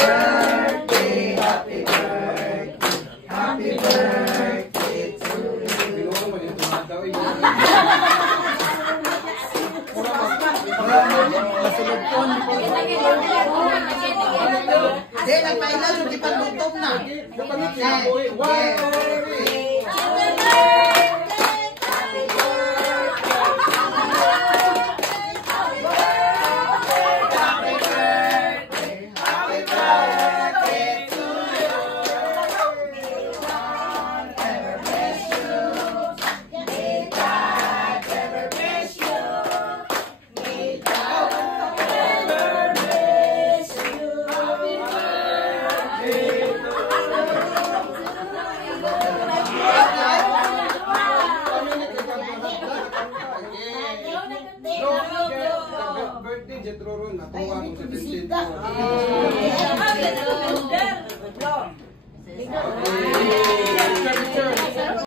birthday, happy birthday, happy birthday to you. Hindi, nagpailan, hindi pa lutom na. Birthday Jetro Ron, natuwa mo sa birthday.